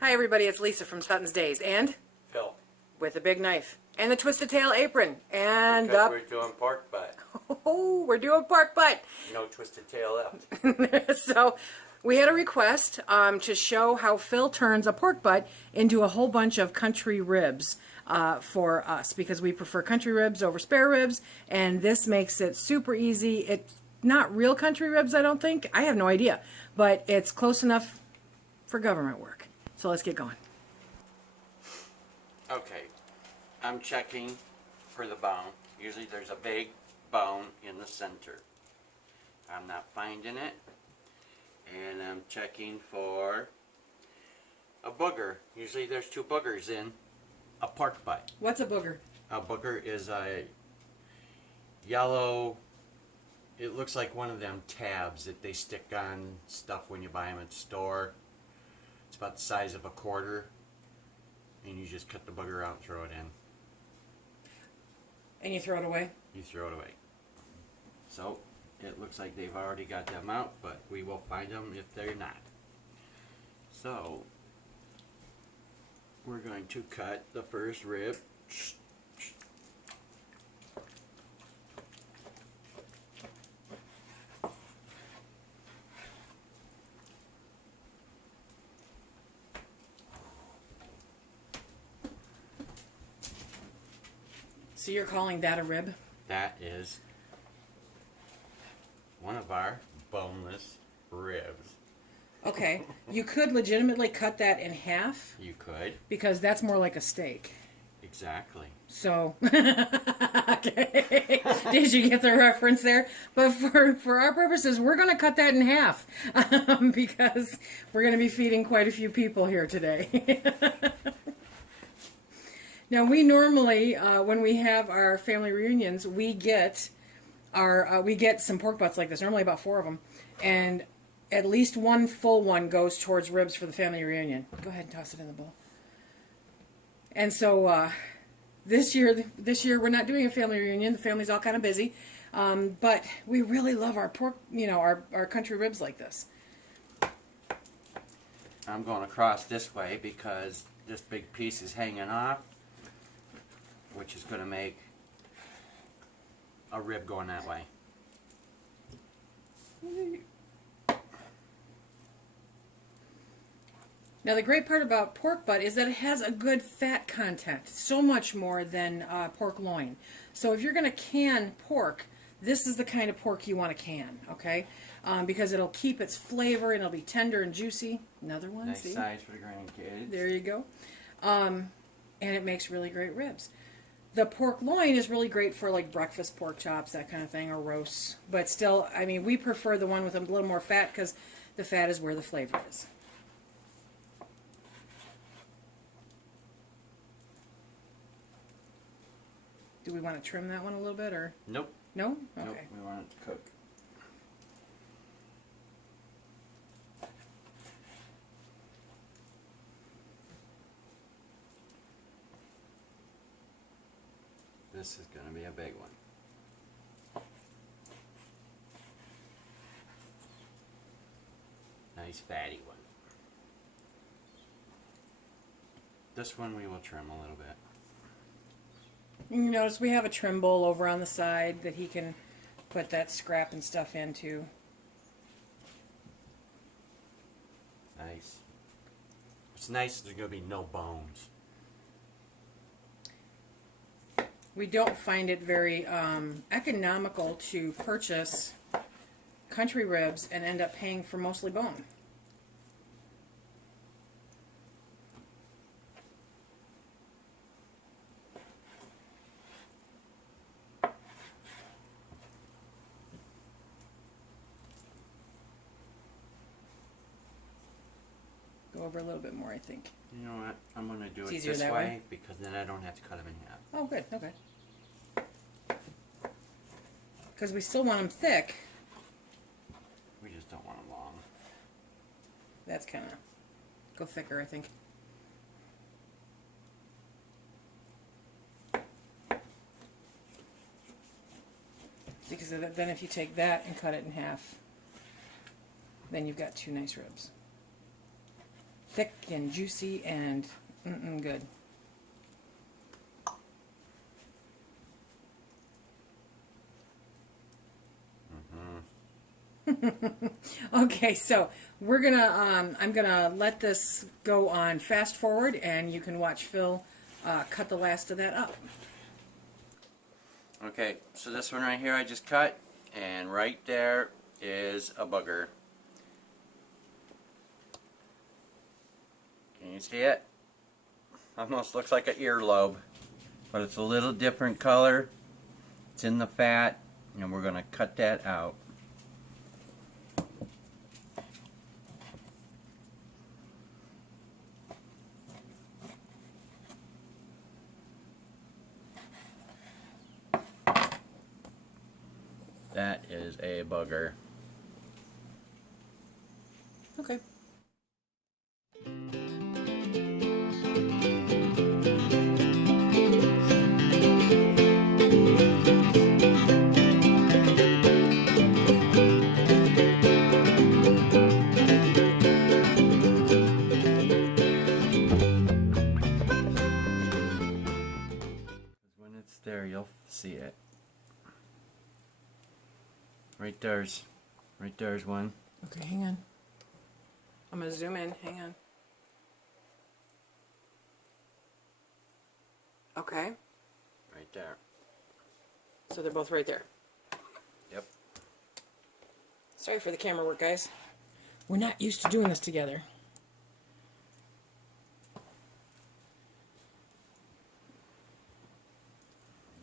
Hi everybody, it's Lisa from SuttonsDaze, and Phil. with a big knife, and the twisted tail apron, and Because we're doing pork butt. oh, we're doing pork butt. No twisted tail left. So we had a request to show how Phil turns a pork butt into a whole bunch of country ribs for us, because we prefer country ribs over spare ribs, and this makes it super easy. It's not real country ribs, I don't think. I have no idea, but it's close enough for government work. So let's get going. Okay, I'm checking for the bone. Usually there's a big bone in the center. I'm not finding it. And I'm checking for a booger. Usually there's two boogers in a pork butt. What's a booger? A booger is a yellow, it looks like one of them tabs that they stick on stuff when you buy them at the store. It's about the size of a quarter, and you just cut the booger out and throw it in. And you throw it away? You throw it away. So, it looks like they've already got them out, but we will find them if they're not. So, we're going to cut the first rib. So you're calling that a rib? That is one of our boneless ribs. Okay. You could legitimately cut that in half, You could. because that's more like a steak. Exactly. So, okay. Did you get the reference there? But for our purposes, we're going to cut that in half because we're going to be feeding quite a few people here today. Now, we normally, when we have our family reunions, we get some pork butts like this. Normally, about 4 of them, and at least one full one goes towards ribs for the family reunion. Go ahead and toss it in the bowl. And so this year we're not doing a family reunion. The family's all kind of busy, but we really love our pork, our country ribs like this. I'm going across this way because this big piece is hanging off, which is going to make a rib going that way. Now, the great part about pork butt is that it has a good fat content, so much more than pork loin. So if you're going to can pork, this is the kind of pork you want to can, okay? Because it'll keep its flavor and it'll be tender and juicy. Another one, Nice see? size for the grandkids. There you go. And it makes really great ribs. The pork loin is really great for like breakfast pork chops, that kind of thing, or roasts. But still, I mean, we prefer the one with a little more fat because the fat is where the flavor is. Do we want to trim that one a little bit, or Nope. no? Okay. Nope. We want it to cook. This is going to be a big one. Nice fatty one. This one we will trim a little bit. You notice we have a trim bowl over on the side that he can put that scrap and stuff into. Nice. What's nice is there's going to be no bones. We don't find it very economical to purchase country ribs and end up paying for mostly bone. Go over a little bit more, I think. You know what? I'm going to do It's it easier this that way way? because then I don't have to cut them in half. Oh, good. Okay. Because we still want them thick. We just don't want them long. That's kind of go thicker, I think. Because then if you take that and cut it in half, then you've got 2 nice ribs. thick and juicy and good. Okay, so we're gonna I'm gonna let this go on fast forward, and you can watch Phil cut the last of that up. Okay, so this one right here I just cut, and right there is a booger. Can you see it? Almost looks like an earlobe, but it's a little different color. It's in the fat, and we're gonna cut that out. That is a booger. Okay. When it's there, you'll see it. Right there's one. Okay, hang on. I'm gonna zoom in. Hang on. Okay, Right there. so they're both right there. Yep. Sorry for the camera work, guys. We're not used to doing this together.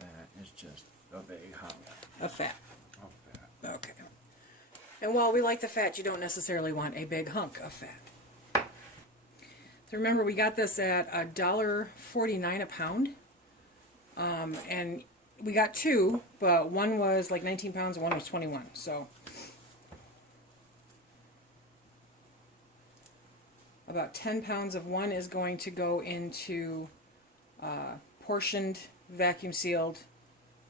That is just a big hunk Of fat. of fat. Okay. And while we like the fat, you don't necessarily want a big hunk of fat. So remember, we got this at $1.49 a pound. And we got two, but one was like 19 pounds and one was 21. So about 10 pounds of one is going to go into portioned, vacuum sealed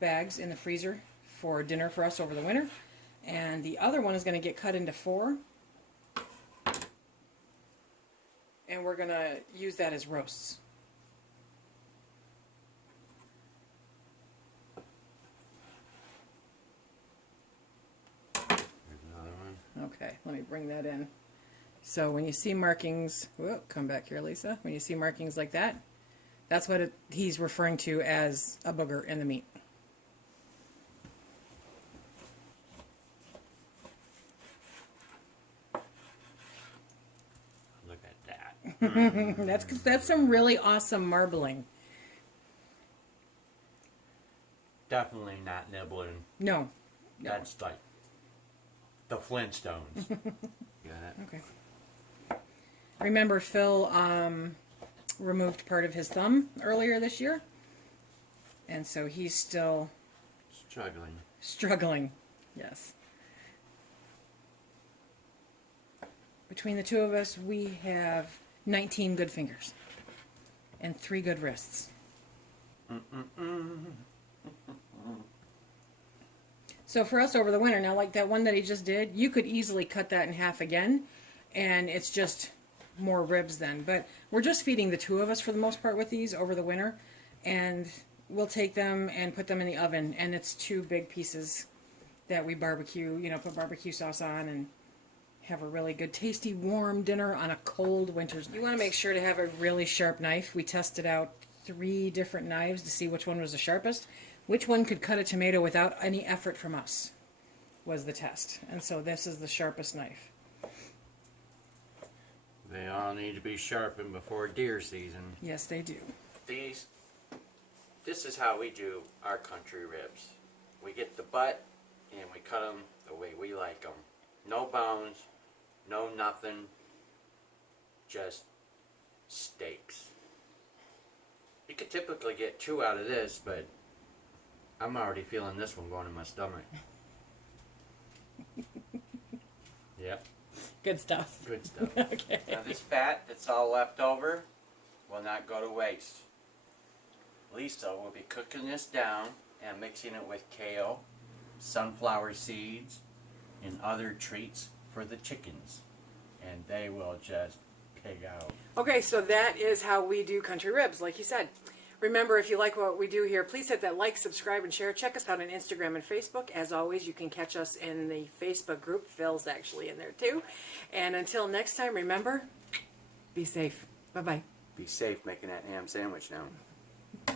bags in the freezer for dinner for us over the winter. And the other one is going to get cut into 4. And we're going to use that as roasts. There's another one. Okay, let me bring that in. So when you see markings, whoa, come back here, Lisa. When you see markings like that, that's what he's referring to as a booger in the meat. Look at that. That's some really awesome marbling. Definitely not nibbling. No. That's like the Flintstones. Got it? Okay. Remember, Phil removed part of his thumb earlier this year, and so he's still struggling. Yes. Between the two of us, we have 19 good fingers and 3 good wrists. So for us over the winter, now like that one that he just did, you could easily cut that in half again, and it's just more ribs then. But we're just feeding the two of us for the most part with these over the winter, and we'll take them and put them in the oven, and it's 2 big pieces that we barbecue, put barbecue sauce on and have a really good tasty warm dinner on a cold winter's night. You want to make sure to have a really sharp knife. We tested out 3 different knives to see which one was the sharpest. Which one could cut a tomato without any effort from us was the test. And so this is the sharpest knife. They all need to be sharpened before deer season. Yes, they do. This is how we do our country ribs. We get the butt and we cut them the way we like them. No bones, no nothing, just steaks. You could typically get 2 out of this, but I'm already feeling this one going in my stomach. Yep. Good stuff. Good stuff. Okay. Now this fat that's all left over will not go to waste. Lisa will be cooking this down and mixing it with kale, sunflower seeds, and other treats for the chickens. And they will just pig out. Okay, so that is how we do country ribs, like you said. Remember, if you like what we do here, please hit that like, subscribe, and share. Check us out on Instagram and Facebook. As always, you can catch us in the Facebook group. Phil's actually in there too. And until next time, remember, be safe. Bye-bye. Be safe making that ham sandwich now.